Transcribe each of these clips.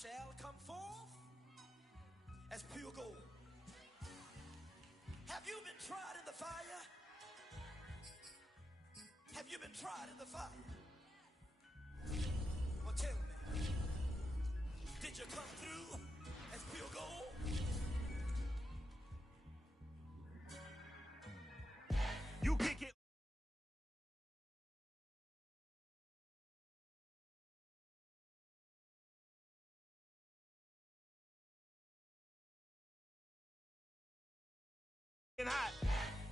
shall come forth as pure gold. Have you been tried in the fire? Have you been tried in the fire? Well, tell me, did you come through as pure gold? You kick it. Hot.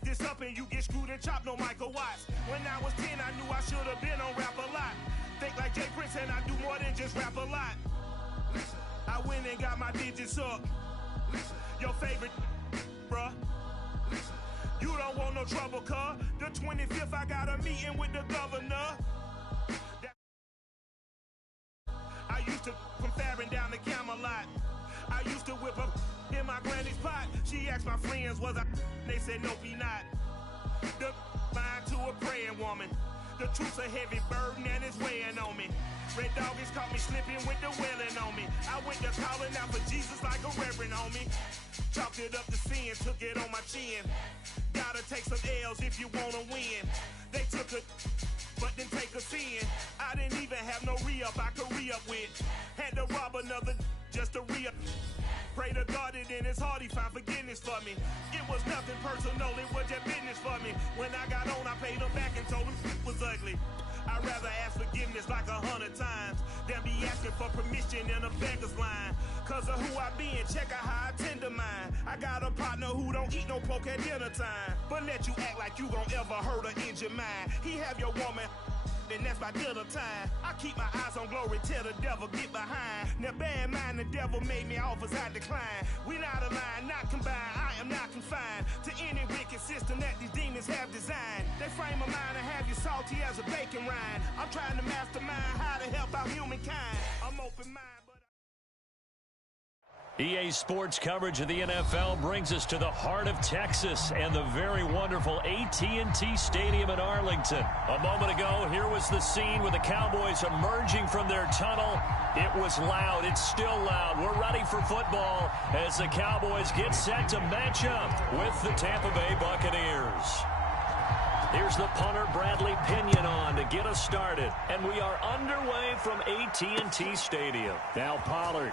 This up and you get screwed and chopped, no Michael Watts. When I was 10, I knew I should have been on Rap a Lot. Think like Jay Prince and I do more than just rap a lot. I went and got my digits up. Your favorite, bruh. You don't want no trouble, cuz. The 25th, I got a meeting with the governor. I used to from Farron down to Camelot. I used to whip up in my granny's pot. She asked my friends, was I? They said, nope, he not. The line to a praying woman. The truth's a heavy burden and it's weighing on me. Red doggies caught me slipping with the wailing on me. I went to calling out for Jesus like a reverend homie. Chalked it up to sin, took it on my chin. Gotta take some L's if you wanna win. They took a but didn't take a sin. I didn't even have no re-up I could re-up with. Had to rob another just to re-up. Pray to God that in his heart he found forgiveness for me. It was nothing personal, it was just business for me. When I got on, I paid him back and told him it was ugly. I'd rather ask forgiveness like 100 times than be asking for permission in a beggar's line. Cause of who I be and check out how I tend to mine. I got a partner who don't eat no pork at dinner time, but let you act like you gon' ever hurt or injure mine. He have your woman, and that's by dinner time. I keep my eyes on glory till the devil get behind. Now bear in mind the devil made me offers I decline. We not aligned, not combined, I am not confined to any wicked system that these demons have designed. They frame a mind and have you salty as a bacon rind. I'm trying to mastermind how to help out humankind. I'm open minded. EA Sports coverage of the NFL brings us to the heart of Texas and the very wonderful AT&T Stadium in Arlington. A moment ago, here was the scene with the Cowboys emerging from their tunnel. It was loud. It's still loud. We're ready for football as the Cowboys get set to match up with the Tampa Bay Buccaneers. Here's the punter, Bradley Pinion, on to get us started. And we are underway from AT&T Stadium. Now Pollard.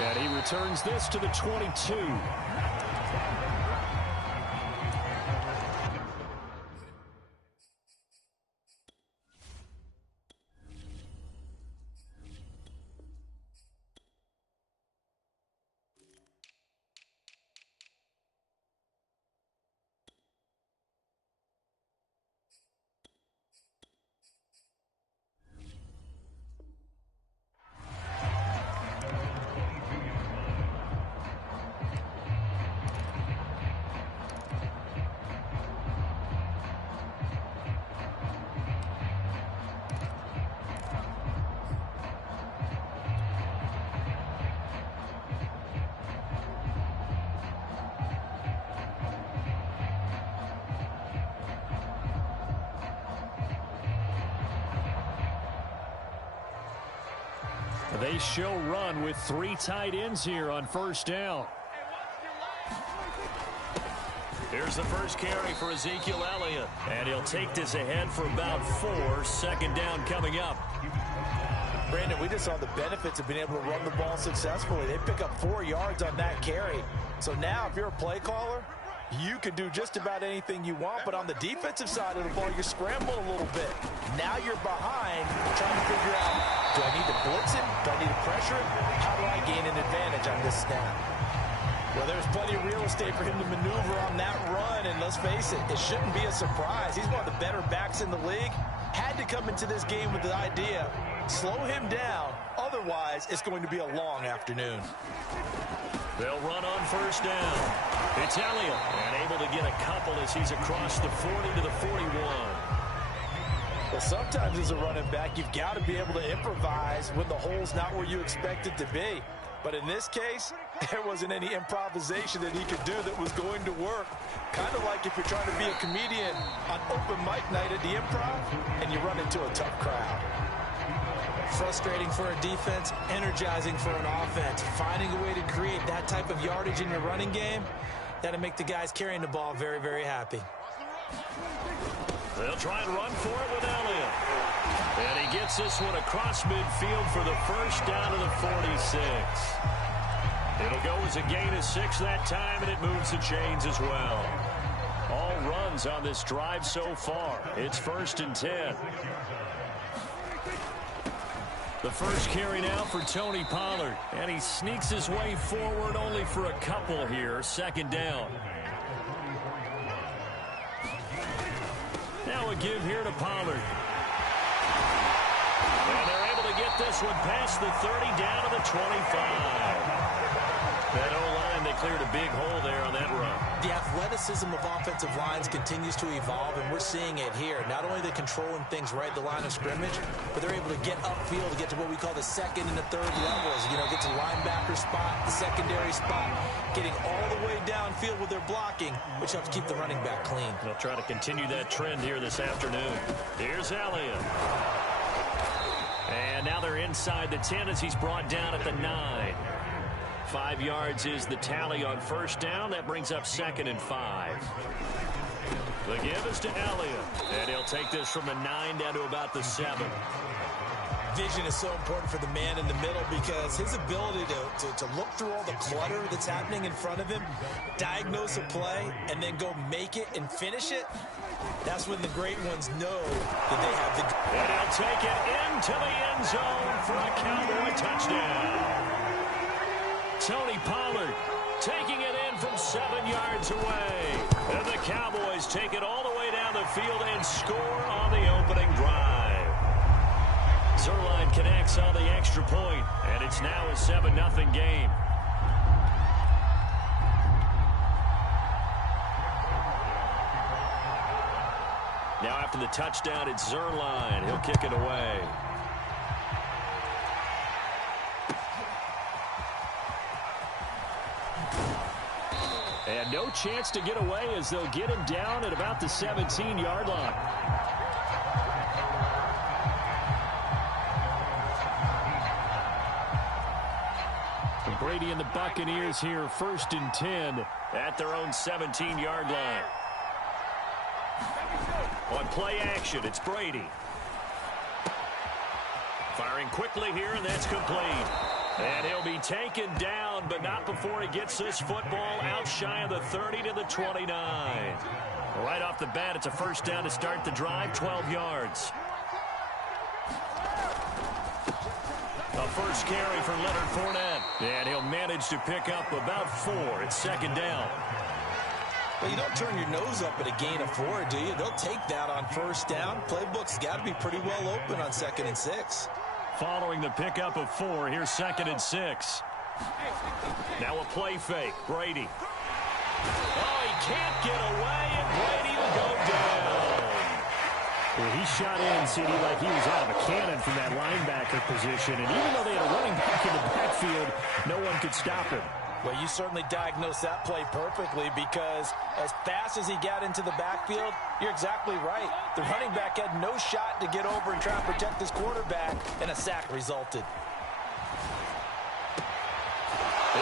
And he returns this to the 22. They show run with 3 tight ends here on first down. Here's the first carry for Ezekiel Elliott. And he'll take this ahead for about 4. Second down coming up. Brandon, we just saw the benefits of being able to run the ball successfully. They pick up 4 yards on that carry. So now if you're a play caller, you can do just about anything you want, but on the defensive side of the ball, you're scrambling a little bit. Now you're behind, trying to figure out, do I need to blitz him? Do I need to pressure him? How do I gain an advantage on this snap? Well, there's plenty of real estate for him to maneuver on that run, and let's face it, it shouldn't be a surprise. He's one of the better backs in the league. Had to come into this game with the idea, slow him down, otherwise it's going to be a long afternoon. They'll run on first down. It's Elliott, and able to get a couple as he's across the 40 to the 41. Well, sometimes as a running back, you've got to be able to improvise when the hole's not where you expect it to be. But in this case, there wasn't any improvisation that he could do that was going to work. Kind of like if you're trying to be a comedian on open mic night at the Improv and you run into a tough crowd. frustrating for a defense, energizing for an offense. Finding a way to create that type of yardage in your running game, that'll make the guys carrying the ball very, very happy. They'll try and run for it with Elliott. And he gets this one across midfield for the first down to the 46. It'll go as a gain of 6 that time, and it moves the chains as well. All runs on this drive so far. It's 1st and 10. The first carry now for Tony Pollard. And he sneaks his way forward only for a couple here. 2nd down. Now a give here to Pollard. And they're able to get this one past the 30 down to the 25. That O-line, they cleared a big hole there on that run. The athleticism of offensive lines continues to evolve, and we're seeing it here. Not only are they controlling things right at the line of scrimmage, but they're able to get upfield to get to what we call the 2nd and the 3rd levels. You know, get to linebacker spot, the secondary spot, getting all the way downfield with their blocking, which helps keep the running back clean. They'll try to continue that trend here this afternoon. Here's Elliott. And now they're inside the 10 as he's brought down at the 9. 5 yards is the tally on 1st down. That brings up 2nd and 5. The give is to Elliott. And he'll take this from the 9 down to about the 7. Vision is so important for the man in the middle because his ability to look through all the clutter that's happening in front of him, diagnose a play, and then go make it and finish it, that's when the great ones know that they have the... And he'll take it into the end zone for a Cowboy touchdown. Tony Pollard taking it in from 7 yards away. And the Cowboys take it all the way down the field and score on the opening drive. Zerline connects on the extra point, and it's now a 7-0 game. Now after the touchdown, it's Zerline. He'll kick it away. And no chance to get away as they'll get him down at about the 17-yard line. And Brady and the Buccaneers here, 1st and 10 at their own 17-yard line. On play action, it's Brady. Firing quickly here, and that's complete. And he'll be taken down, but not before he gets this football out shy of the 30 to the 29. Right off the bat, it's a 1st down to start the drive, 12 yards. A first carry for Leonard Fournette. And he'll manage to pick up about 4. It's 2nd down. Well, you don't turn your nose up at a gain of 4, do you? They'll take that on 1st down. Playbook's got to be pretty well open on 2nd and 6. Following the pickup of 4, here's 2nd and 6. Now a play fake. Brady. Oh, he can't get away, and Brady will go down. Well, he shot in, CD, like he was out of a cannon from that linebacker position. And even though they had a running back in the backfield, no one could stop him. Well, you certainly diagnosed that play perfectly because as fast as he got into the backfield, you're exactly right. The running back had no shot to get over and try and protect his quarterback, and a sack resulted.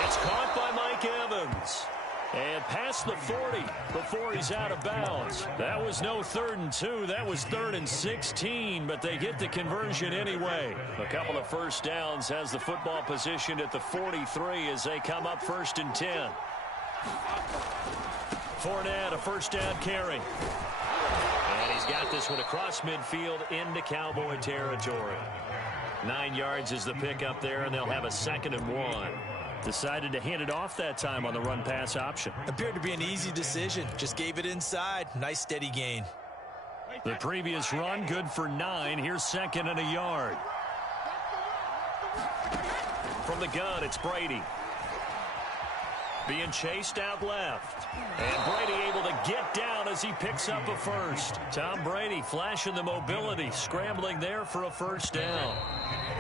It's caught by Mike Evans. And past the 40 before he's out of bounds. That was no 3rd and 2. That was 3rd and 16, but they get the conversion anyway. A couple of 1st downs has the football positioned at the 43 as they come up 1st and 10. Fournette, a 1st down carry. And he's got this one across midfield into Cowboy territory. 9 yards is the pickup there, and they'll have a 2nd and 1. Decided to hand it off that time on the run-pass option. Appeared to be an easy decision. Just gave it inside. Nice steady gain. The previous run good for 9. Here's 2nd and a yard. From the gun, it's Brady. Being chased out left. And Brady able to get down as he picks up a 1st. Tom Brady flashing the mobility, scrambling there for a 1st down.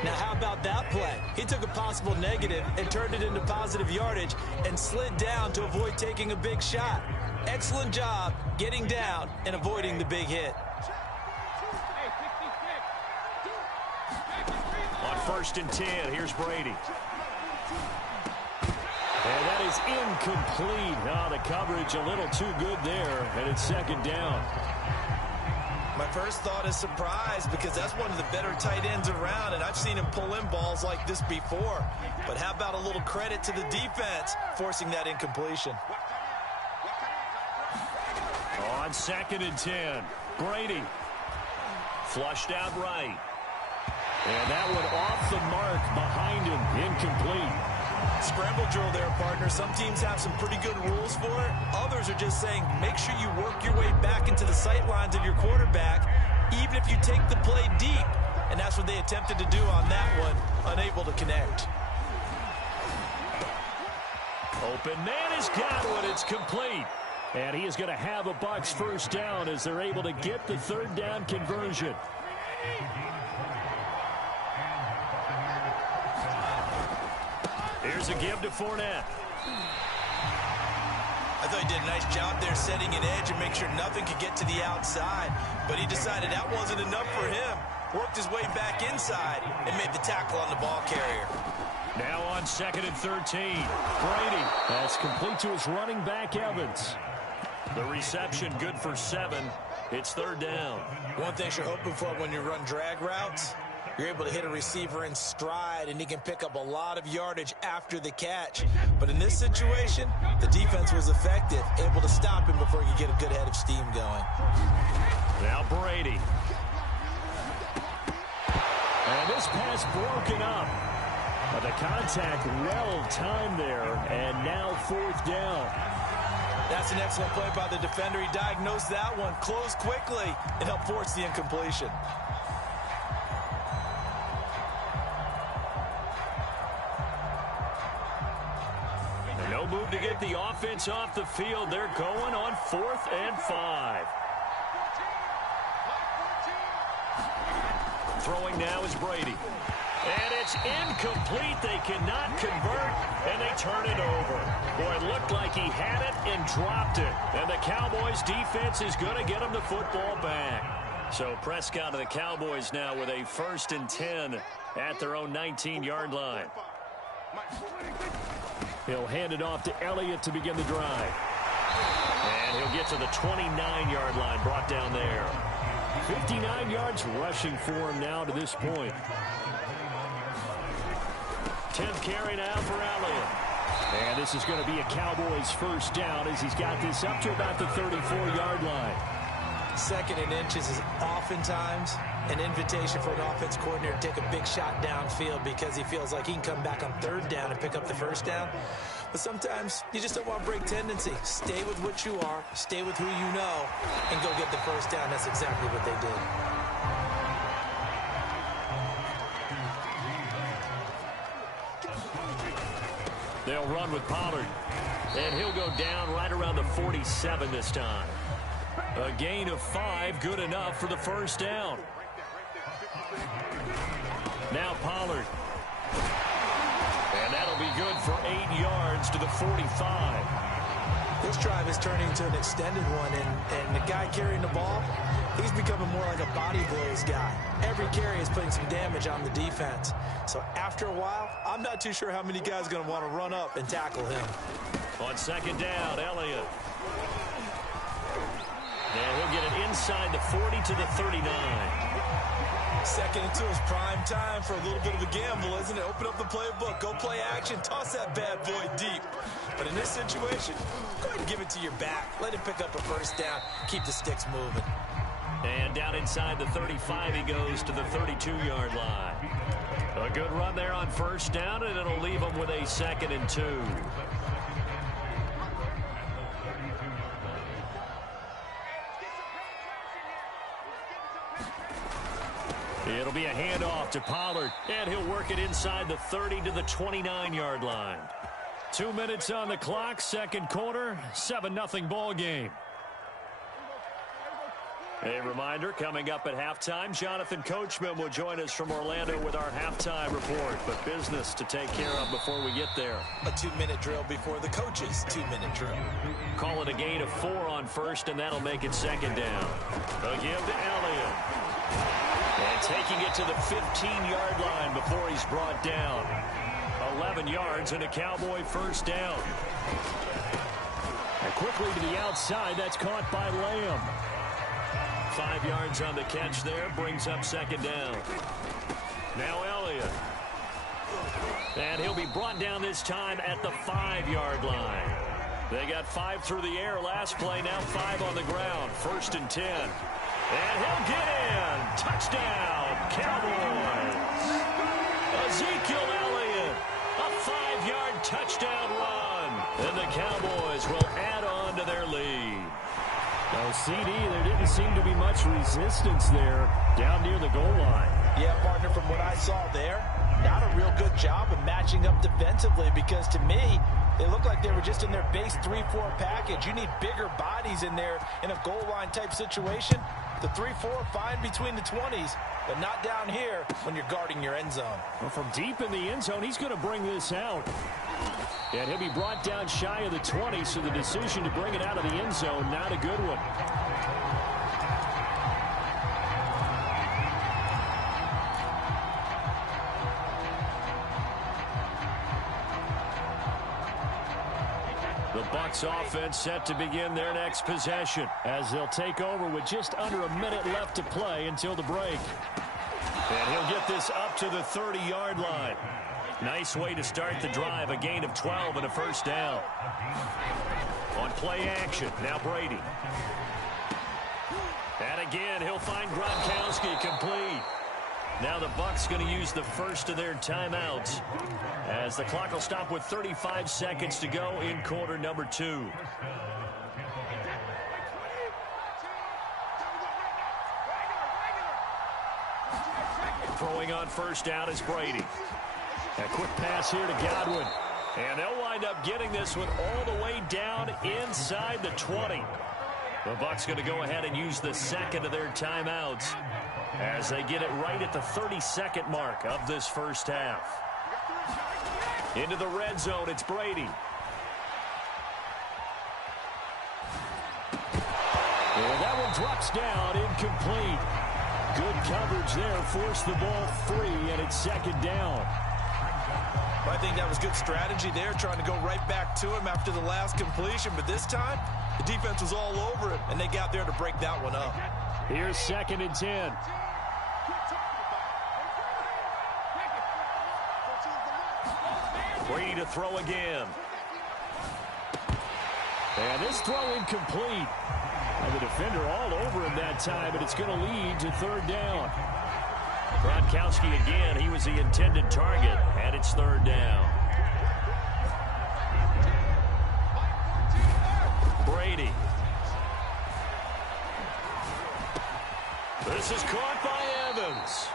Now, how about that play? He took a possible negative and turned it into positive yardage and slid down to avoid taking a big shot. Excellent job getting down and avoiding the big hit. On 1st and 10. Here's Brady. And that is incomplete. Oh, the coverage a little too good there, and it's 2nd down. My first thought is surprise because that's one of the better tight ends around, and I've seen him pull in balls like this before. But how about a little credit to the defense forcing that incompletion? On 2nd and 10, Brady. Flushed out right. And that one off the mark behind him, incomplete. Scramble drill there, partner. Some teams have some pretty good rules for it. Others are just saying make sure you work your way back into the sight lines of your quarterback, even if you take the play deep. And that's what they attempted to do on that one, unable to connect. Open man has got one. It's complete. And he is going to have a Bucs 1st down as they're able to get the 3rd down conversion. Here's a give to Fournette. I thought he did a nice job there setting an edge and make sure nothing could get to the outside. But he decided that wasn't enough for him. Worked his way back inside and made the tackle on the ball carrier. Now on 2nd and 13. Brady. That's complete to his running back, Evans. The reception good for 7. It's 3rd down. One thing you're hoping for when you run drag routes, you're able to hit a receiver in stride, and he can pick up a lot of yardage after the catch. But in this situation, the defense was effective, able to stop him before he could get a good head of steam going. Now Brady. And this pass broken up. But the contact well timed there, and now 4th down. That's an excellent play by the defender. He diagnosed that one, closed quickly, and helped force the incompletion. No move to get the offense off the field. They're going on 4th and 5. Throwing now is Brady. And it's incomplete. They cannot convert, and they turn it over. Boy, it looked like he had it and dropped it. And the Cowboys' defense is going to get him the football back. So Prescott of the Cowboys now with a 1st and 10 at their own 19-yard line. He'll hand it off to Elliott to begin the drive. And he'll get to the 29-yard line, brought down there. 59 yards rushing for him now to this point. 10th carry now for Elliott. And this is going to be a Cowboys 1st down as he's got this up to about the 34-yard line. 2nd and inches is oftentimes an invitation for an offense coordinator to take a big shot downfield because he feels like he can come back on 3rd down and pick up the 1st down. But sometimes you just don't want to break tendency. Stay with what you are, stay with who you know, and go get the 1st down. That's exactly what they did. They'll run with Pollard. And he'll go down right around the 47 this time. A gain of 5, good enough for the 1st down. Now Pollard. And that'll be good for 8 yards to the 45. This drive is turning into an extended one, and the guy carrying the ball, he's becoming more like a body blows guy. Every carry is putting some damage on the defense. So after a while, I'm not too sure how many guys are going to want to run up and tackle him. On 2nd down, Elliott. And he'll get it inside the 40 to the 39. 2nd and 2 is prime time for a little bit of a gamble, isn't it? Open up the playbook, go play action, toss that bad boy deep. But in this situation, go ahead and give it to your back. Let him pick up a 1st down, keep the sticks moving. And down inside the 35, he goes to the 32-yard line. A good run there on 1st down, and it'll leave him with a 2nd and 2. It'll be a handoff to Pollard, and he'll work it inside the 30 to the 29-yard line. 2 minutes on the clock, 2nd quarter, 7-0 ball game. A reminder, coming up at halftime, Jonathan Coachman will join us from Orlando with our halftime report. But business to take care of before we get there. A 2-minute drill before the coach's 2-minute drill. Call it a gain of 4 on 1st, and that'll make it 2nd down. A give to Elliott. taking it to the 15-yard line before he's brought down. 11 yards and a Cowboy first down. And quickly to the outside, that's caught by Lamb. 5 yards on the catch there, brings up second down. Now Elliott. And he'll be brought down this time at the 5-yard line. They got 5 through the air last play, now 5 on the ground. 1st and 10. And he'll get in. Touchdown, Cowboys. Ezekiel Elliott, a 5-yard touchdown run. And the Cowboys will add on to their lead. Well, CD, there didn't seem to be much resistance there down near the goal line. Yeah, partner, from what I saw there, not a real good job of matching up defensively, because to me, they looked like they were just in their base 3-4 package. You need bigger bodies in there in a goal line type situation. The 3-4, fine between the 20s, but not down here when you're guarding your end zone. Well, from deep in the end zone, he's going to bring this out. And he'll be brought down shy of the 20, so the decision to bring it out of the end zone, not a good one. The Bucs offense set to begin their next possession as they'll take over with just under a minute left to play until the break. And he'll get this up to the 30-yard line. Nice way to start the drive, a gain of 12 and a first down. On play action, now Brady. And again, he'll find Gronkowski complete. Now the Bucs going to use the first of their timeouts as the clock will stop with 35 seconds to go in quarter number 2. Throwing on first down is Brady. A quick pass here to Godwin. And they'll wind up getting this one all the way down inside the 20. The Bucs going to go ahead and use the second of their timeouts as they get it right at the 30-second mark of this first half. Into the red zone, it's Brady. And that one drops down, incomplete. Good coverage there, forced the ball free, and it's second down. I think that was good strategy there, trying to go right back to him after the last completion. But this time, the defense was all over it, and they got there to break that one up. Here's 2nd and 10. Brady to throw again. And this throw incomplete. And the defender all over him that time, but it's going to lead to 3rd down. Gronkowski again, he was the intended target, and it's 3rd down. Brady. This is caught by Evans.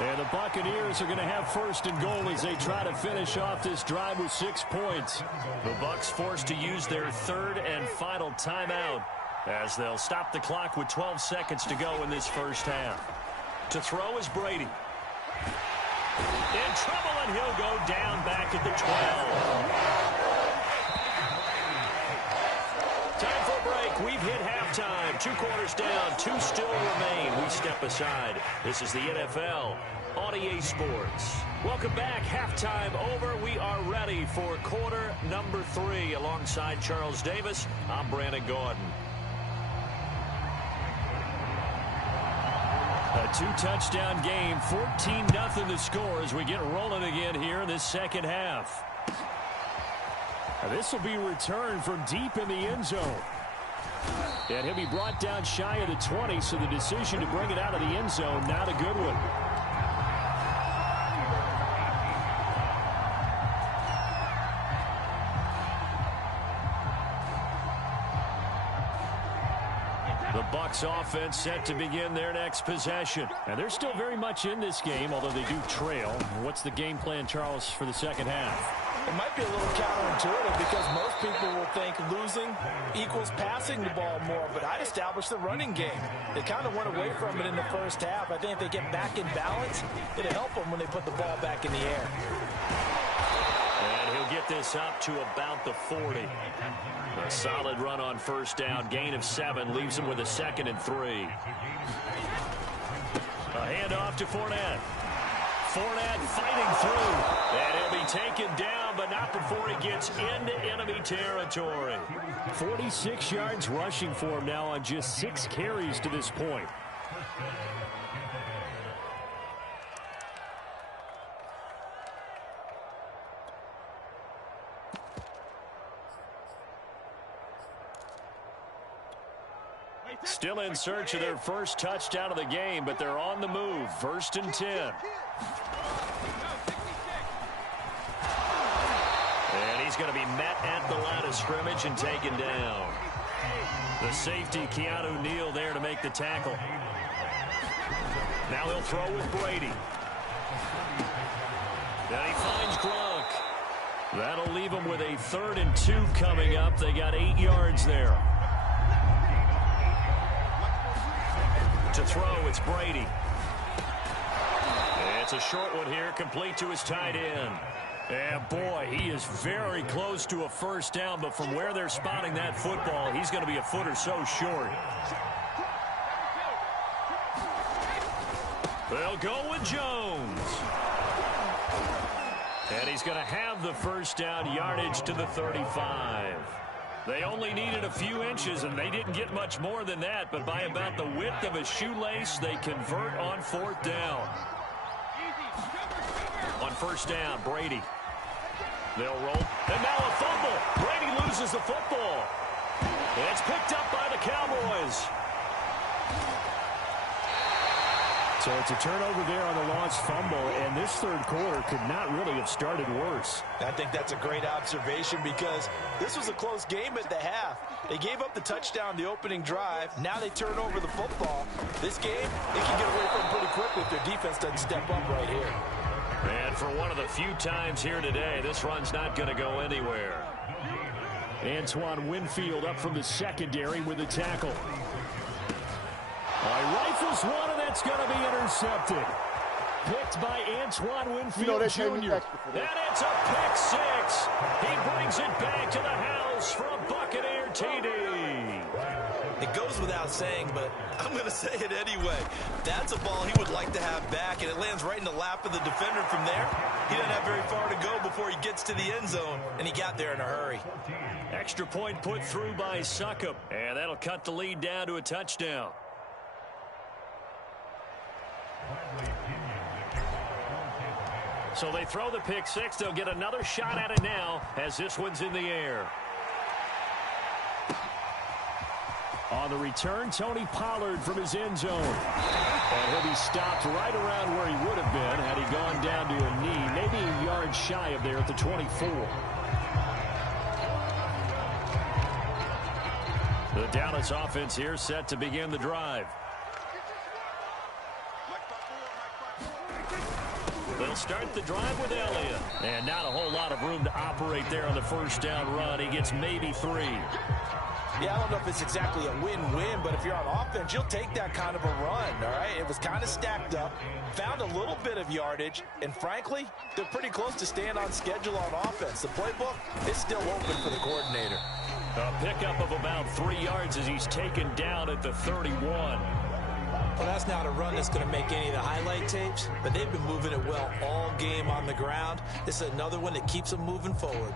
And the Buccaneers are going to have 1st and goal as they try to finish off this drive with 6 points. The Bucs forced to use their 3rd and final timeout as they'll stop the clock with 12 seconds to go in this first half. To throw is Brady. In trouble, and he'll go down back at the 12. Time for a break. We've hit halftime. 2 quarters down. 2 still remain. We step aside. This is the NFL on EA Sports. Welcome back. Halftime over. We are ready for quarter number 3. Alongside Charles Davis, I'm Brandon Gordon. A 2-touchdown game, 14-0 the score as we get rolling again here in this second half. Now this will be returned from deep in the end zone. And he'll be brought down shy of the 20, so the decision to bring it out of the end zone, not a good one. The Bucs offense set to begin their next possession. And they're still very much in this game, although they do trail. What's the game plan, Charles, for the second half? It might be a little counterintuitive because most people will think losing equals passing the ball more, but I'd establish the running game. They kind of went away from it in the first half. I think if they get back in balance, it'll help them when they put the ball back in the air. And he'll get this up to about the 40. A solid run on first down. Gain of 7 leaves him with a 2nd and 3. A handoff to Fournette. Fournette fighting through. And he'll be taken down, but not before he gets into enemy territory. 46 yards rushing for him now on just 6 carries to this point. Still in search of their first touchdown of the game, but they're on the move. 1st and 10. And he's going to be met at the line of scrimmage and taken down. The safety, Keanu Neal, there to make the tackle. Now he'll throw with Brady. And he finds Gronk. That'll leave him with a 3rd and 2 coming up. They got 8 yards there. To throw, it's Brady. It's a short one here, complete to his tight end. And boy, he is very close to a first down, but from where they're spotting that football, he's going to be a foot or so short. They'll go with Jones. And he's going to have the first down, yardage to the 35. They only needed a few inches, and they didn't get much more than that, but by about the width of a shoelace, they convert on 4th down. On 1st down, Brady. They'll roll, and now a fumble. Brady loses the football. It's picked up by the Cowboys. So it's a turnover there on the lost fumble, and this 3rd quarter could not really have started worse. I think that's a great observation because this was a close game at the half. They gave up the touchdown the opening drive. Now they turn over the football. This game, they can get away from them pretty quickly if their defense doesn't step up right here. And for one of the few times here today, this run's not going to go anywhere. Antoine Winfield up from the secondary with a tackle. Rifles one, and that's going to be intercepted. Picked by Antoine Winfield Jr. And it's a pick 6. He brings it back to the house for a Buccaneer TD. It goes without saying, but I'm going to say it anyway. That's a ball he would like to have back, and it lands right in the lap of the defender from there. He doesn't have very far to go before he gets to the end zone, and he got there in a hurry. Extra point put through by Succop, and that'll cut the lead down to a touchdown. So they throw the pick 6. They'll get another shot at it now as this one's in the air. On the return, Tony Pollard from his end zone. And he'll be stopped right around where he would have been had he gone down to a knee, maybe a yard shy of there at the 24. The Dallas offense here set to begin the drive. They'll start the drive with Elliott. And not a whole lot of room to operate there on the 1st down run. He gets maybe 3. Yeah, I don't know if it's exactly a win-win, but if you're on offense, you'll take that kind of a run, all right? It was kind of stacked up, found a little bit of yardage, and frankly, they're pretty close to staying on schedule on offense. The playbook is still open for the coordinator. A pickup of about 3 yards as he's taken down at the 31. Well, that's not a run that's going to make any of the highlight tapes, but they've been moving it well all game on the ground. This is another one that keeps them moving forward.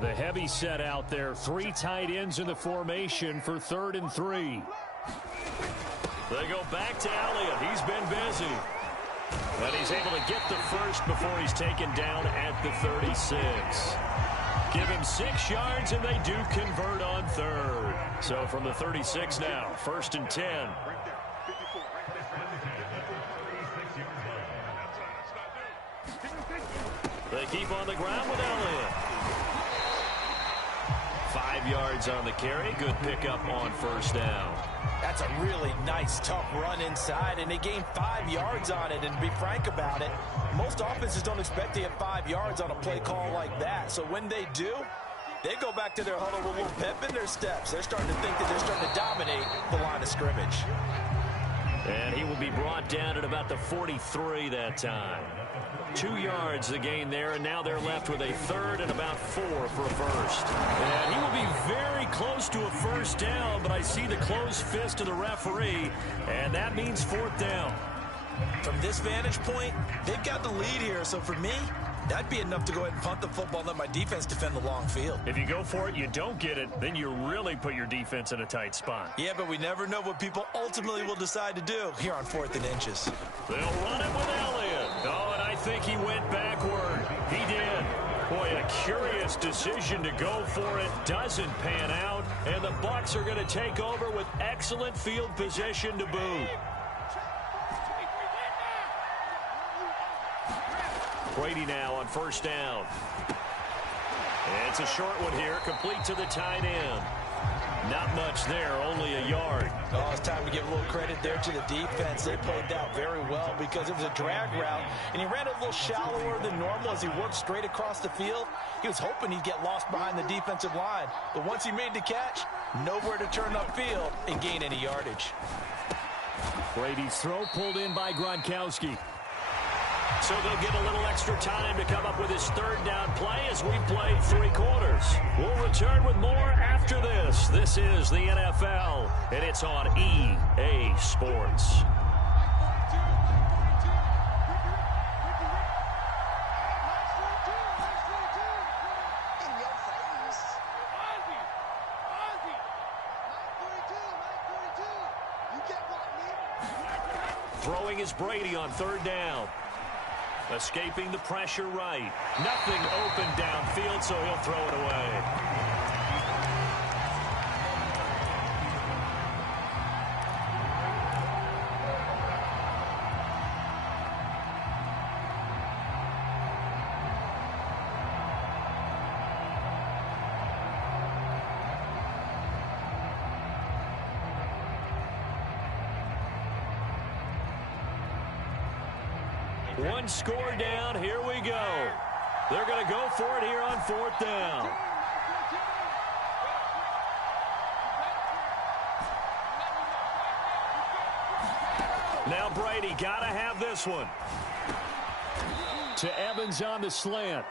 The heavy set out there. 3 tight ends in the formation for 3rd and 3. They go back to Elliott. He's been busy. But he's able to get the first before he's taken down at the 36. Give him 6 yards, and they do convert on 3rd. So from the 36 now, 1st and 10. They keep on the ground with Elliott. 5 yards on the carry. Good pickup on 1st down. That's a really nice, tough run inside, and they gained 5 yards on it. And to be frank about it, most offenses don't expect to get 5 yards on a play call like that. So when they do, they go back to their huddle with a little pep in their steps. They're starting to think that they're starting to dominate the line of scrimmage. And he will be brought down at about the 43 that time. 2 yards the gain there, and now they're left with a 3rd and about 4 for a first. And he will be very close to a 1st down, but I see the closed fist of the referee, and that means 4th down. From this vantage point, they've got the lead here. So for me, that'd be enough to go ahead and punt the football and let my defense defend the long field. If you go for it, you don't get it, then you really put your defense in a tight spot. Yeah, but we never know what people ultimately will decide to do here on 4th and inches. They'll run it with Elliott. Oh, and I think he went backward. He did. Boy, a curious decision to go for it. Doesn't pan out. And the Bucs are going to take over with excellent field position to boot. Brady now on 1st down. It's a short one here, complete to the tight end. Not much there, only a yard. Oh, it's time to give a little credit there to the defense. They played that very well because it was a drag route, and he ran a little shallower than normal as he worked straight across the field. He was hoping he'd get lost behind the defensive line, but once he made the catch, nowhere to turn upfield and gain any yardage. Brady's throw pulled in by Gronkowski. So they'll get a little extra time to come up with his 3rd down play as we played 3 quarters. We'll return with more after this. This is the NFL, and it's on EA Sports. Throwing is Brady on 3rd down. Escaping the pressure right. Nothing open downfield, so he'll throw it away. One score down. Here we go. They're going to go for it here on 4th down. Now Brady got to have this one. To Evans on the slant.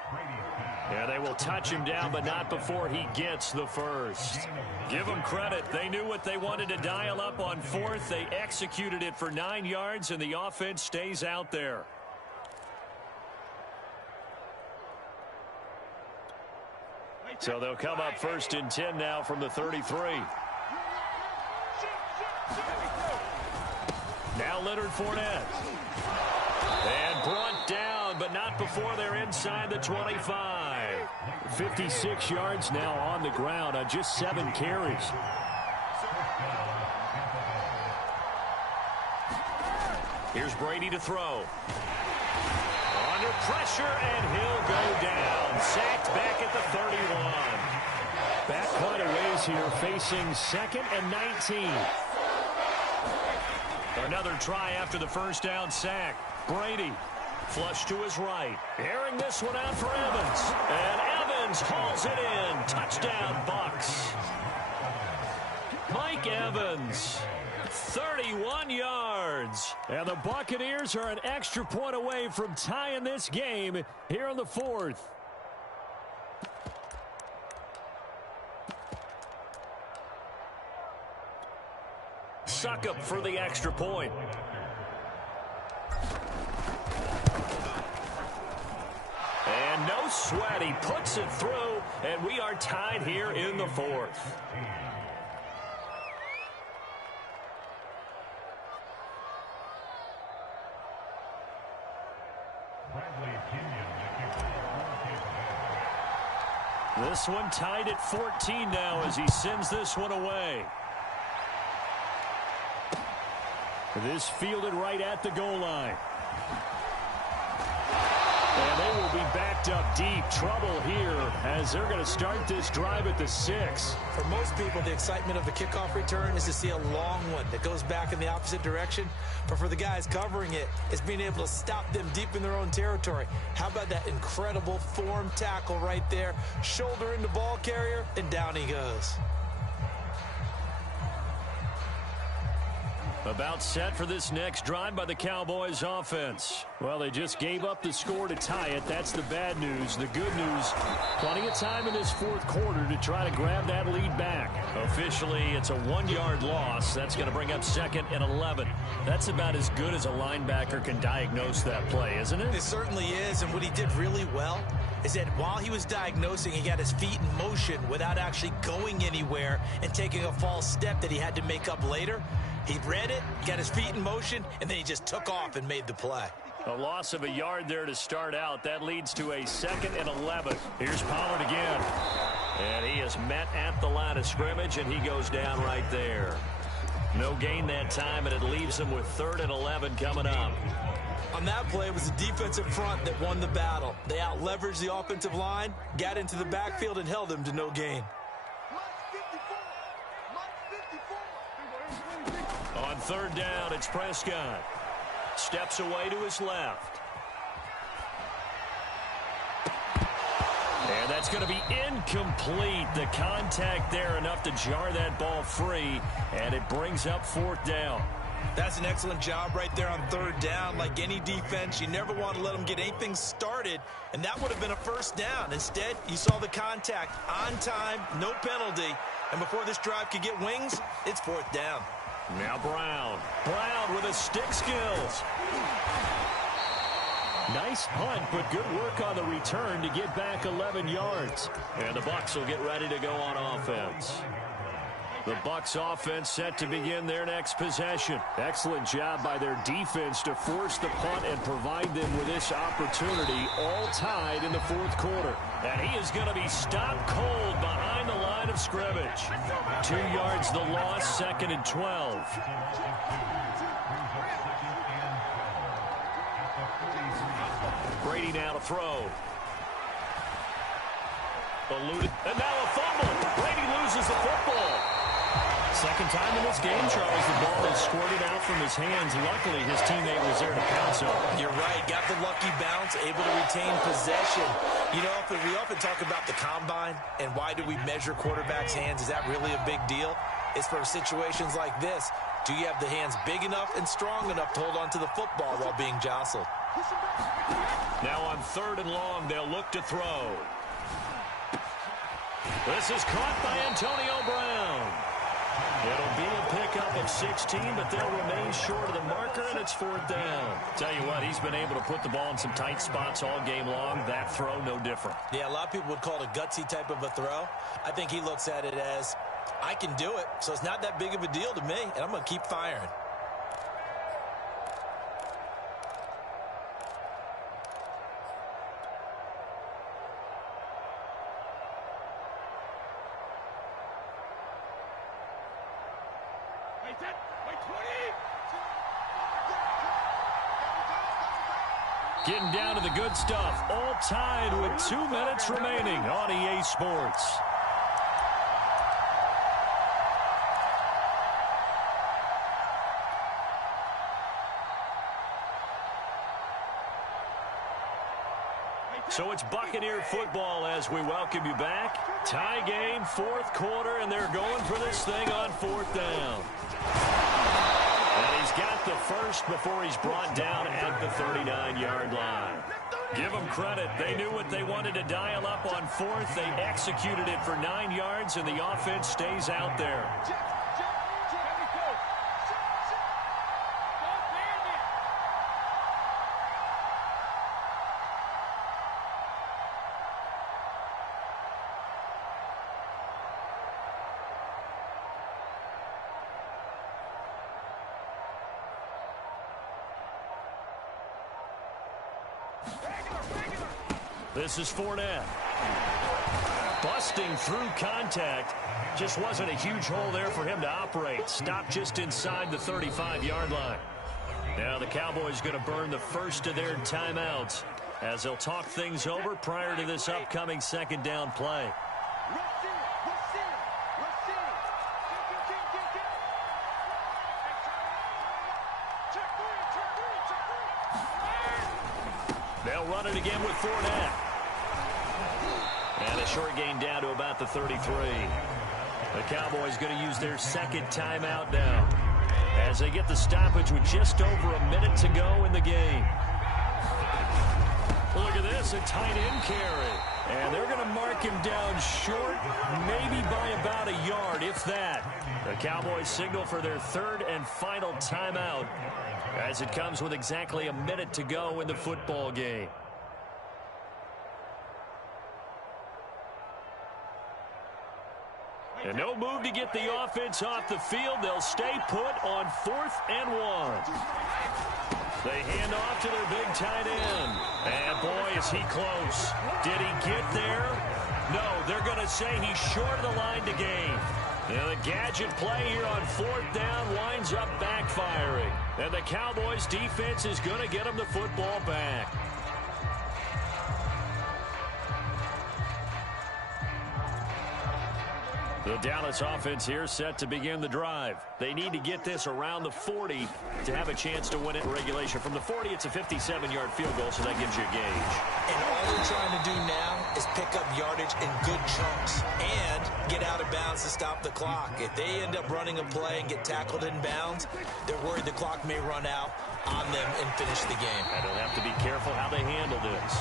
Yeah, they will touch him down, but not before he gets the first. Give them credit. They knew what they wanted to dial up on 4th. They executed it for 9 yards, and the offense stays out there. So they'll come up 1st and 10 now from the 33. Now Leonard Fournette. And brought down, but not before they're inside the 25. 56 yards now on the ground on just 7 carries. Here's Brady to throw. Under pressure, and he'll go down. Sacked back at the 31. Back quite a ways here, facing 2nd and 19. Another try after the 1st down sack. Brady, flush to his right. Airing this one out for Evans. And Evans hauls it in. Touchdown, Bucs. Mike Evans. 31 yards. And the Buccaneers are an extra point away from tying this game here in the 4th. Succop for the extra point. And no sweat. He puts it through, and we are tied here in the 4th. This one tied at 14 now as he sends this one away. This fielded right at the goal line. And they will be backed up deep. Trouble here as they're going to start this drive at the 6. For most people, the excitement of the kickoff return is to see a long one that goes back in the opposite direction. But for the guys covering it, it's being able to stop them deep in their own territory. How about that incredible form tackle right there? Shoulder into ball carrier, and down he goes. About set for this next drive by the Cowboys offense. Well, they just gave up the score to tie it. That's the bad news. The good news, plenty of time in this fourth quarter to try to grab that lead back. Officially, it's a 1-yard loss. That's going to bring up 2nd and 11. That's about as good as a linebacker can diagnose that play, isn't it? It certainly is, and what he did really well is that while he was diagnosing, he got his feet in motion without actually going anywhere and taking a false step that he had to make up later. He read it, got his feet in motion, and then he just took off and made the play. A loss of a yard there to start out. That leads to a 2nd and 11. Here's Pollard again. And he is met at the line of scrimmage, and he goes down right there. No gain that time, and it leaves him with 3rd and 11 coming up. On that play, it was the defensive front that won the battle. They out-leveraged the offensive line, got into the backfield, and held them to no gain. On 3rd down, it's Prescott. Steps away to his left. And that's going to be incomplete. The contact there enough to jar that ball free, and it brings up 4th down. That's an excellent job right there on 3rd down. Like any defense, you never want to let them get anything started, and that would have been a 1st down. Instead, you saw the contact on time, no penalty, and before this drive could get wings, it's 4th down. Now Brown. Brown with his stick skills. Nice punt, but good work on the return to get back 11 yards. And the Bucs will get ready to go on offense. The Bucs offense set to begin their next possession. Excellent job by their defense to force the punt and provide them with this opportunity, all tied in the fourth quarter. And he is going to be stopped cold behind the line of scrimmage. 2 yards the loss, 2nd and 12. Brady now to throw. Eluded. And now a fumble. Brady loses the football. Second time in this game, Charles, the ball is squirted out from his hands. Luckily, his teammate was there to pounce on it. You're right. Got the lucky bounce, able to retain possession. You know, we often talk about the combine and why do we measure quarterbacks' hands? Is that really a big deal? It's for situations like this. Do you have the hands big enough and strong enough to hold on to the football while being jostled? Now on 3rd and long, they'll look to throw. This is caught by Antonio Brown. It'll be a pickup of 16, but they'll remain short of the marker, and it's 4th down. Tell you what, he's been able to put the ball in some tight spots all game long. That throw, no different. Yeah, a lot of people would call it a gutsy type of a throw. I think he looks at it as, I can do it, so it's not that big of a deal to me, and I'm going to keep firing. Getting down to the good stuff. All tied with 2 minutes remaining on EA Sports. So it's Buccaneer football as we welcome you back. Tie game, 4th quarter, and they're going for this thing on 4th down. And he's got the first before he's brought down at the 39-yard line. Give them credit. They knew what they wanted to dial up on 4th. They executed it for 9 yards, and the offense stays out there. This is Fournette. Busting through contact. Just wasn't a huge hole there for him to operate. Stopped just inside the 35-yard line. Now the Cowboys going to burn the first of their timeouts as they'll talk things over prior to this upcoming 2nd down play. They'll run it again with Fournette. And a short gain down to about the 33. The Cowboys going to use their 2nd timeout now. as they get the stoppage with just over a minute to go in the game. Look at this, a tight end carry. And they're going to mark him down short, maybe by about a yard, if that. The Cowboys signal for their third and final timeout as it comes with exactly a minute to go in the football game. And no move to get the offense off the field. They'll stay put on 4th and 1. They hand off to their big tight end. And boy, is he close. Did he get there? No, they're going to say he's short of the line to gain. And the gadget play here on 4th down winds up backfiring. And the Cowboys defense is going to get them the football back. The Dallas offense here set to begin the drive. They need to get this around the 40 to have a chance to win it in regulation. From the 40, it's a 57-yard field goal, so that gives you a gauge. And all they're trying to do now is pick up yardage in good chunks and get out of bounds to stop the clock. If they end up running a play and get tackled in bounds, they're worried the clock may run out on them and finish the game. And they'll have to be careful how they handle this.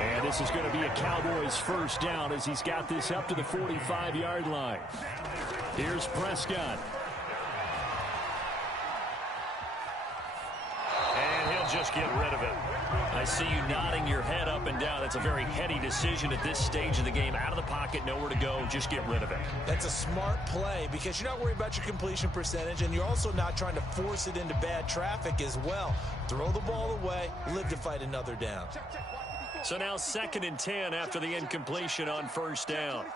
And this is going to be a Cowboys first down as he's got this up to the 45-yard line. Here's Prescott. And he'll just get rid of it. I see you nodding your head up and down. That's a very heady decision at this stage of the game. Out of the pocket, nowhere to go, just get rid of it. That's a smart play because you're not worried about your completion percentage, and you're also not trying to force it into bad traffic as well. Throw the ball away, live to fight another down. So now 2nd and 10 after the incompletion on 1st down.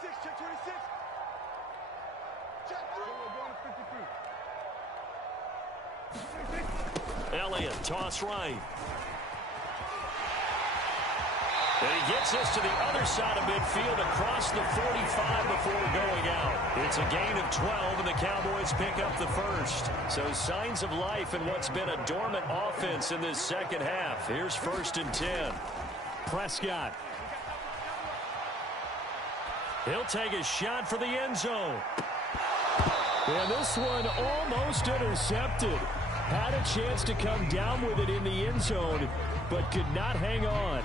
Elliott, toss right. And he gets this to the other side of midfield across the 45 before going out. It's a gain of 12, and the Cowboys pick up the first. So signs of life in what's been a dormant offense in this second half. Here's 1st and 10. Prescott. He'll take a shot for the end zone. And this one almost intercepted. Had a chance to come down with it in the end zone, but could not hang on.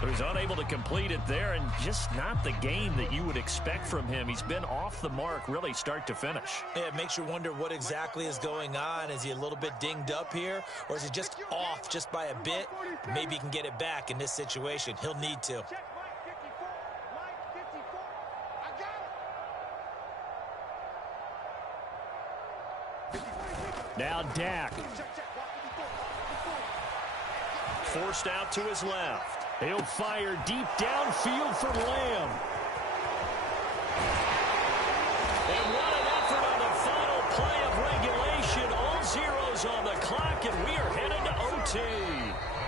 So he's unable to complete it there, and just not the game that you would expect from him. He's been off the mark really start to finish. Yeah, it makes you wonder what exactly is going on. Is he a little bit dinged up here, or is he just off just by a bit? Maybe he can get it back in this situation. He'll need to. Now Dak. Forced out to his left. He'll fire deep downfield for Lamb. And what an effort on the final play of regulation. All zeros on the clock, and we are headed to OT.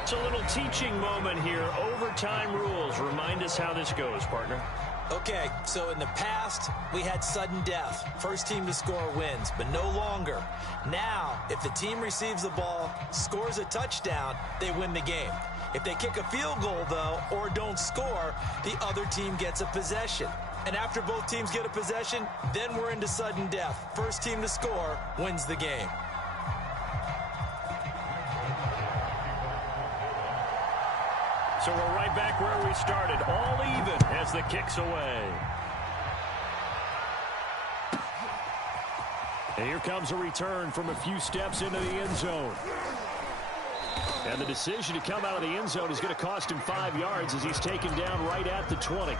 It's a little teaching moment here. Overtime rules. Remind us how this goes, partner. Okay, so in the past, we had sudden death. First team to score wins, but no longer. Now, if the team receives the ball, scores a touchdown, they win the game. If they kick a field goal, though, or don't score, the other team gets a possession. And after both teams get a possession, then we're into sudden death. First team to score wins the game. So we're right back where we started, all even as the kick's away. And here comes a return from a few steps into the end zone. And the decision to come out of the end zone is going to cost him 5 yards as he's taken down right at the 20.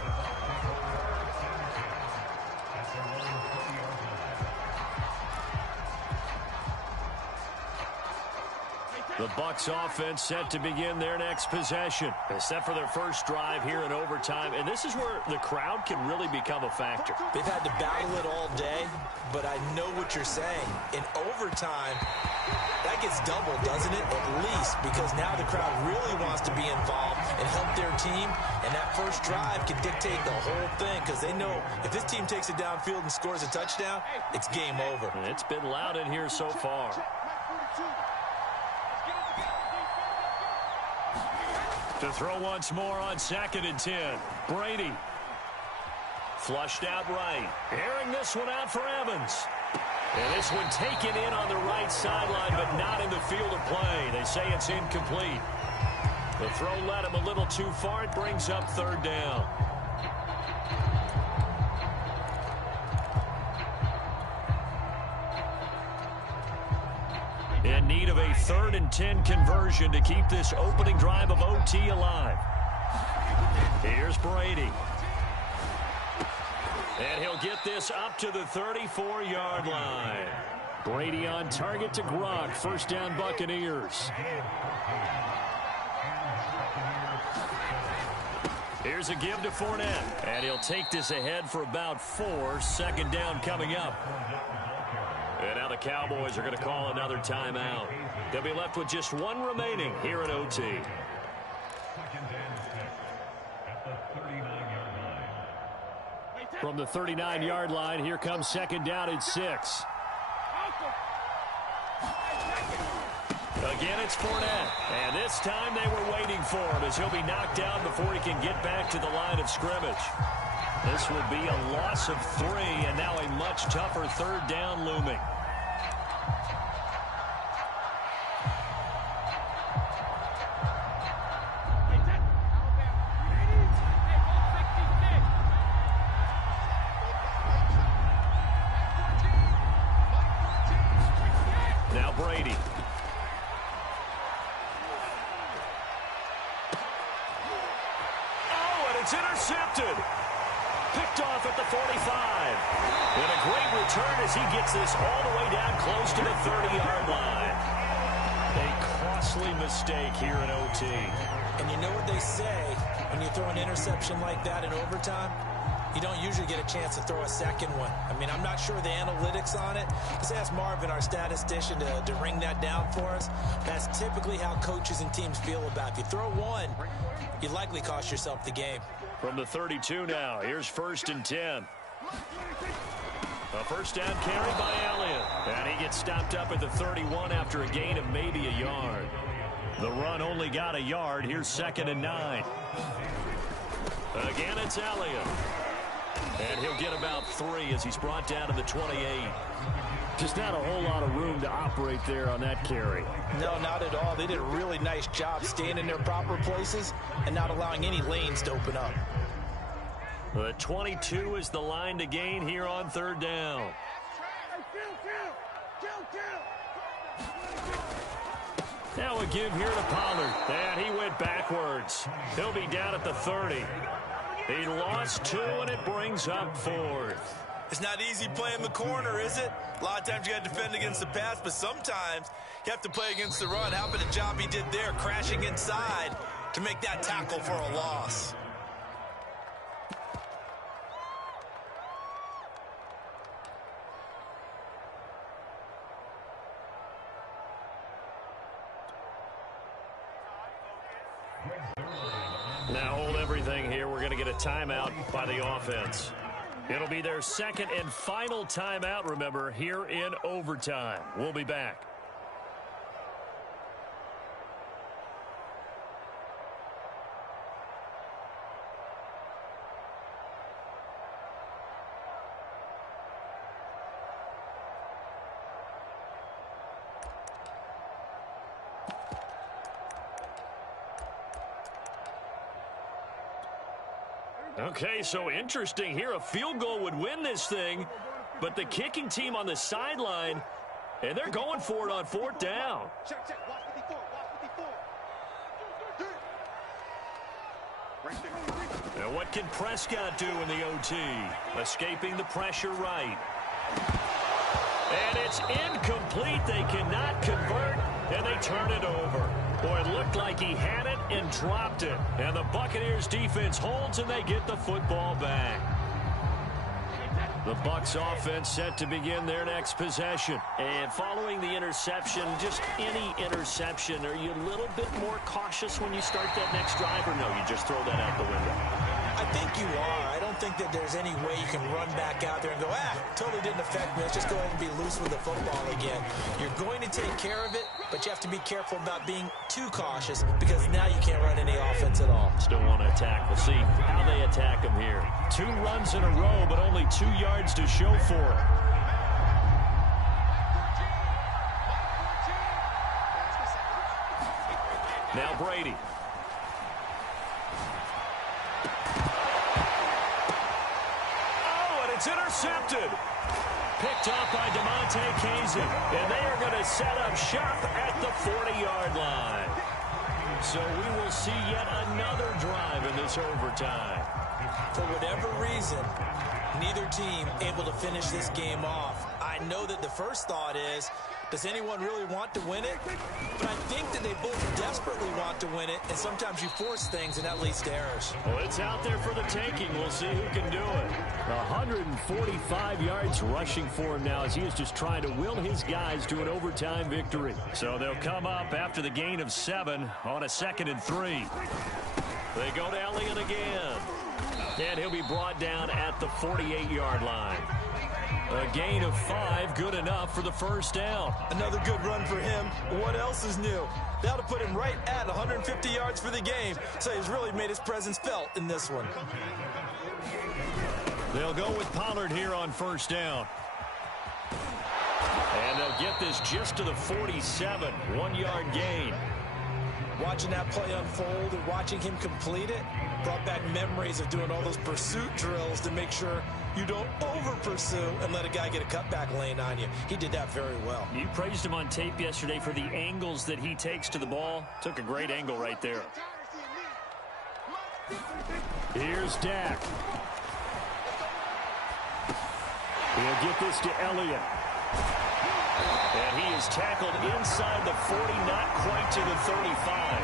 The Bucs offense set to begin their next possession. They're set for their first drive here in overtime, and this is where the crowd can really become a factor. They've had to battle it all day, but I know what you're saying. In overtime, that gets doubled, doesn't it? At least, because now the crowd really wants to be involved and help their team, and that first drive can dictate the whole thing because they know if this team takes it downfield and scores a touchdown, it's game over. And it's been loud in here so far. To throw once more on 2nd and 10. Brady. Flushed out right. Airing this one out for Evans. And this one taken in on the right sideline, but not in the field of play. They say it's incomplete. The throw led him a little too far. It brings up third down. In need of a 3rd and 10 conversion to keep this opening drive of OT alive. Here's Brady. And he'll get this up to the 34-yard line. Brady on target to Gronk. First down, Buccaneers. Here's a give to Fournette. And he'll take this ahead for about 4. Second down coming up. And now the Cowboys are going to call another timeout. They'll be left with just 1 remaining here in OT. From the 39-yard line, here comes second down and 6. Again, it's Fournette. And this time they were waiting for him as he'll be knocked down before he can get back to the line of scrimmage. This will be a loss of 3, and now a much tougher 3rd down looming. Now Brady. Oh, and it's intercepted. Picked off at the 45. And a great return as he gets this all the way down close to the 30-yard line. A costly mistake here in OT. And you know what they say when you throw an interception like that in overtime? You don't usually get a chance to throw a second one. I mean, I'm not sure the analytics on it. Let's ask Marvin, our statistician, to ring that down for us. That's typically how coaches and teams feel about it. If you throw one, you likely cost yourself the game. From the 32 now, here's 1st and 10. A first down carry by Elliott. And he gets stopped up at the 31 after a gain of maybe a yard. The run only got a yard. Here's 2nd and 9. Again, it's Elliott. And he'll get about 3 as he's brought down to the 28. Just not a whole lot of room to operate there on that carry. No, not at all. They did a really nice job staying in their proper places and not allowing any lanes to open up. The 22 is the line to gain here on 3rd down. Now a give here to Pollard. And he went backwards. He'll be down at the 30. He lost 2, and it brings up 4th. It's not easy playing the corner, is it? A lot of times you got to defend against the pass, but sometimes you have to play against the run. How about the job he did there, crashing inside to make that tackle for a loss? Now hold everything here. We're going to get a timeout by the offense. It'll be their 2nd and final timeout, remember, here in overtime. We'll be back. Okay, so interesting here. A field goal would win this thing, but the kicking team on the sideline, and they're going for it on 4th down. Now what can Prescott do in the OT? Escaping the pressure right. And it's incomplete. They cannot convert, and they turn it over. Boy, it looked like he had it and dropped it. And the Buccaneers defense holds, and they get the football back. The Bucs offense set to begin their next possession. And following the interception, just any interception, are you a little bit more cautious when you start that next drive, or no, you just throw that out the window? I think you are. I don't think that there's any way you can run back out there and go, totally didn't affect me. Let's just go ahead and be loose with the football again. You're going to take care of it, but you have to be careful about being too cautious because now you can't run any offense at all. Still want to attack. We'll see how they attack him here. 2 runs in a row, but only 2 yards to show for it. Now Brady. Oh, and it's intercepted. Picked off by DeMonte Casey. And they are going to set up shop at the 40-yard line. So we will see yet another drive in this overtime. For whatever reason, neither team able to finish this game off. I know that the first thought is, does anyone really want to win it? But I think that they both desperately want to win it, and sometimes you force things, and that leads to errors. Well, it's out there for the taking. We'll see who can do it. 145 yards rushing for him now as he is just trying to will his guys to an overtime victory. So they'll come up after the gain of 7 on a 2nd and 3. They go to Elliott again. And he'll be brought down at the 48-yard line. A gain of 5, good enough for the first down. Another good run for him. What else is new? That'll put him right at 150 yards for the game. So he's really made his presence felt in this one. They'll go with Pollard here on first down. And they'll get this just to the 47, 1-yard gain. Watching that play unfold and watching him complete it brought back memories of doing all those pursuit drills to make sure you don't over-pursue and let a guy get a cutback lane on you. He did that very well. You praised him on tape yesterday for the angles that he takes to the ball. Took a great angle right there. Here's Dak. He'll get this to Elliott. And he is tackled inside the 40, not quite to the 35.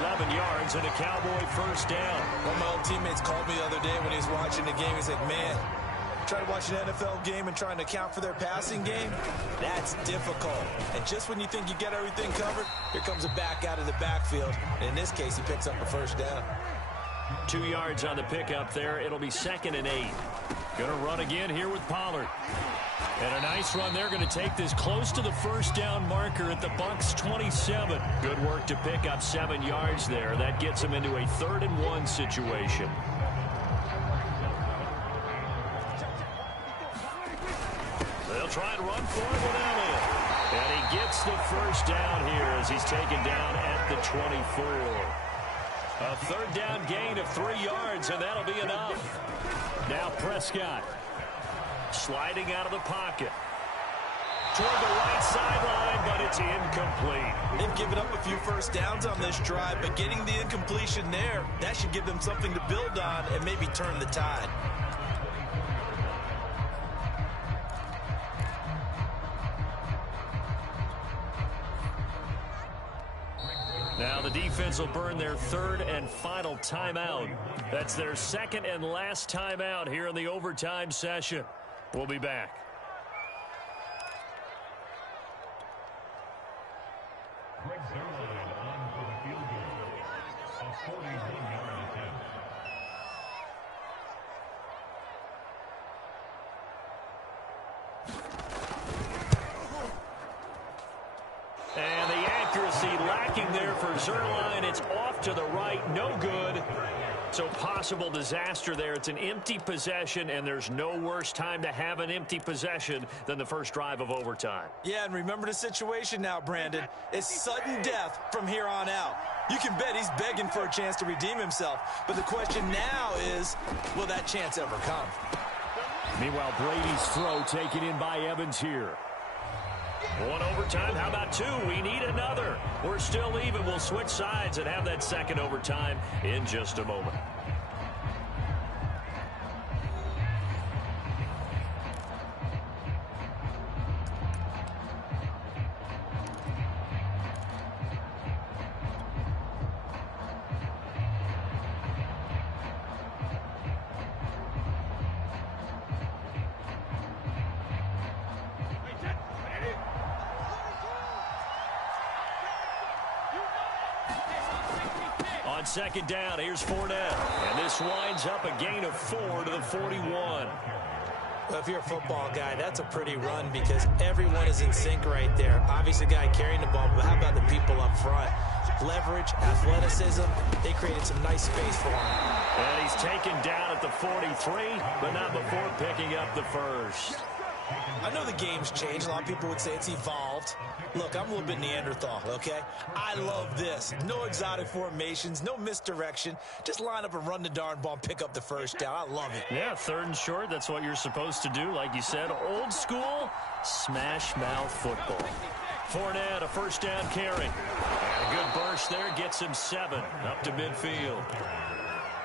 11 yards and a Cowboy first down. One of my old teammates called me the other day when he was watching the game. He's like, man, trying to watch an NFL game and trying to account for their passing game, that's difficult. And just when you think you get everything covered, here comes a back out of the backfield. And in this case, he picks up a first down. 2 yards on the pickup there. It'll be 2nd and 8. Going to run again here with Pollard. And a nice run. They're going to take this close to the first down marker at the Bucs 27. Good work to pick up 7 yards there. That gets them into a 3rd and 1 situation. They'll try and run for it with Elliott. And he gets the first down here as he's taken down at the 24. A 3rd down gain of 3 yards, and that'll be enough. Now Prescott. Sliding out of the pocket. Toward the right sideline, but it's incomplete. They've given up a few first downs on this drive, but getting the incompletion there, that should give them something to build on and maybe turn the tide. Now the defense will burn their 3rd and final timeout. That's their 2nd and last timeout here in the overtime session. We'll be back. And the accuracy lacking there for Zerline. It's off to the right, no good. So possible disaster there. It's an empty possession, and there's no worse time to have an empty possession than the first drive of overtime. Yeah, and remember the situation now, Brandon. It's sudden death from here on out. You can bet he's begging for a chance to redeem himself. But the question now is, will that chance ever come? Meanwhile, Brady's throw taken in by Evans here. 1 overtime. How about 2? We need another. We're still even. We'll switch sides and have that 2nd overtime in just a moment. On 2nd down, here's Fournette. And this winds up a gain of 4 to the 41. Well, if you're a football guy, that's a pretty run because everyone is in sync right there. Obviously, the guy carrying the ball, but how about the people up front? Leverage, athleticism, they created some nice space for him. And he's taken down at the 43, but not before picking up the first. I know the game's changed. A lot of people would say it's evolved. Look, I'm a little bit Neanderthal, okay? I love this. No exotic formations, no misdirection. Just line up and run the darn ball and pick up the first down. I love it. Yeah, 3rd and short, that's what you're supposed to do. Like you said, old school, smash mouth football. Fournette, a first down carry. And a good burst there, gets him 7 up to midfield.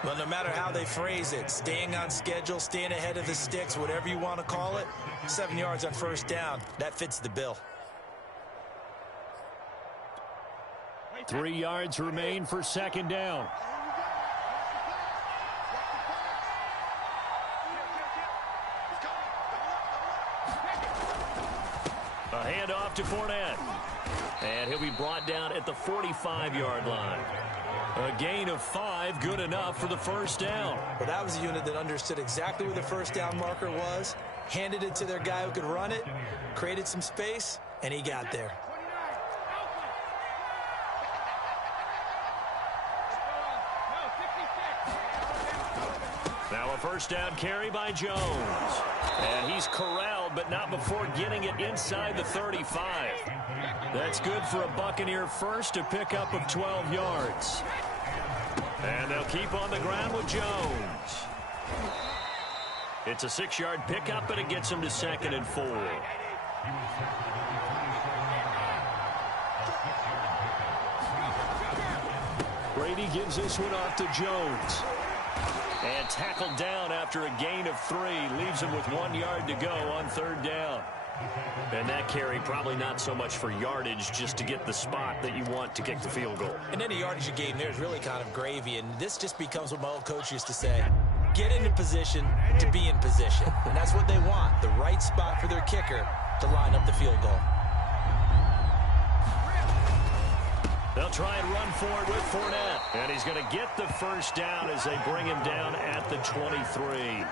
Well, no matter how they phrase it, staying on schedule, staying ahead of the sticks, whatever you want to call it, 7 yards on first down, that fits the bill. 3 yards remain for 2nd down. A handoff to Fournette. And he'll be brought down at the 45-yard line. A gain of 5, good enough for the first down. Well, that was a unit that understood exactly where the first down marker was, handed it to their guy who could run it, created some space, and he got there. Now a first down carry by Jones. And he's corralled, but not before getting it inside the 35. That's good for a Buccaneer first, a pickup of 12 yards. And they'll keep on the ground with Jones. It's a 6-yard pickup, but it gets him to 2nd and 4. Brady gives this one off to Jones. And tackled down after a gain of 3. Leaves him with 1 yard to go on 3rd down. And that carry probably not so much for yardage, just to get the spot that you want to kick the field goal. And any yardage you gain there is really kind of gravy. And this just becomes what my old coach used to say. Get into position to be in position. And that's what they want. The right spot for their kicker to line up the field goal. They'll try and run forward with Fournette. And he's going to get the first down as they bring him down at the 23.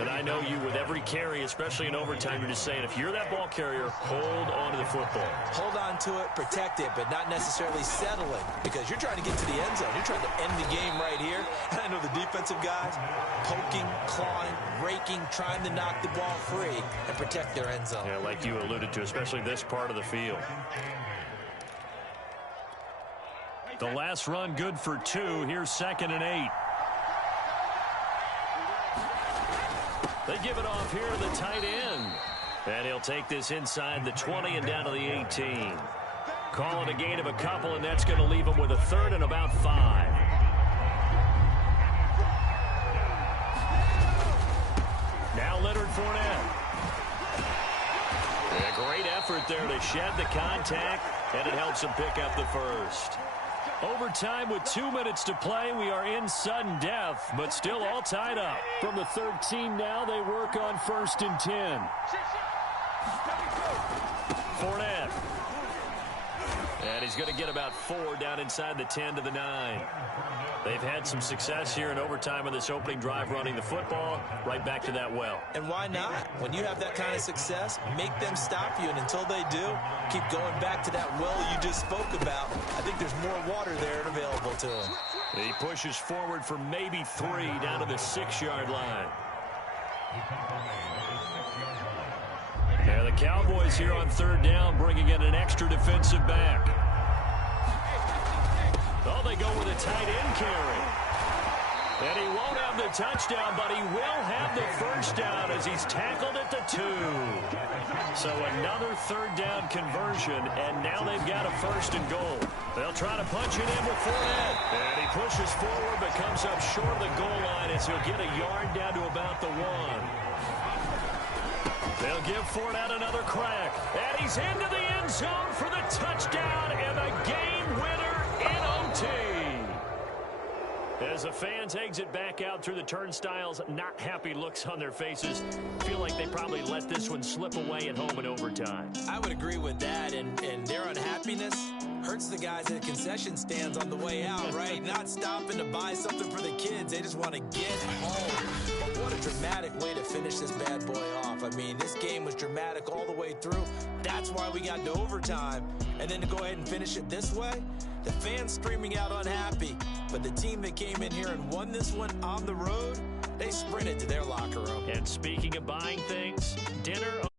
And I know you, with every carry, especially in overtime, you're just saying, if you're that ball carrier, hold on to the football. Hold on to it, protect it, but not necessarily settling, because you're trying to get to the end zone. You're trying to end the game right here. And I know the defensive guys poking, clawing, raking, trying to knock the ball free and protect their end zone. Yeah, like you alluded to, especially this part of the field. The last run good for 2. Here's 2nd and 8. They give it off here to the tight end. And he'll take this inside the 20 and down to the 18. Call it a gain of a couple, and that's going to leave him with a 3rd and about 5. Now Leonard Fournette. A great effort there to shed the contact, and it helps him pick up the first. Overtime with 2 minutes to play. We are in sudden death, but still all tied up. From the 13 now, they work on 1st and 10. Fournette. And he's going to get about 4 down inside the 10 to the 9. They've had some success here in overtime in this opening drive running the football. Right back to that well. And why not? When you have that kind of success, make them stop you. And until they do, keep going back to that well you just spoke about. I think there's more water there and available to him. He pushes forward for maybe 3 down to the 6-yard line. Yeah, the Cowboys here on 3rd down, bringing in an extra defensive back. Oh, they go with a tight end carry. And he won't have the touchdown, but he will have the first down as he's tackled at the 2. So another 3rd down conversion, and now they've got a 1st and goal. They'll try to punch it in with Fournette. And he pushes forward, but comes up short of the goal line as he'll get a yard down to about the 1. They'll give Fournette another crack. And he's into the end zone for the touchdown and the game winner in OT. As the fans exit back out through the turnstiles, not happy looks on their faces. Feel like they probably let this one slip away at home in overtime. I would agree with that, and their unhappiness hurts the guys at the concession stands on the way out, right? Not stopping to buy something for the kids. They just want to get home. But what a dramatic way to finish this bad boy off. I mean, this game was dramatic all the way through. That's why we got to overtime. And then to go ahead and finish it this way, the fans streaming out unhappy. But the team that came in here and won this one on the road, they sprint it to their locker room. And speaking of buying things, dinner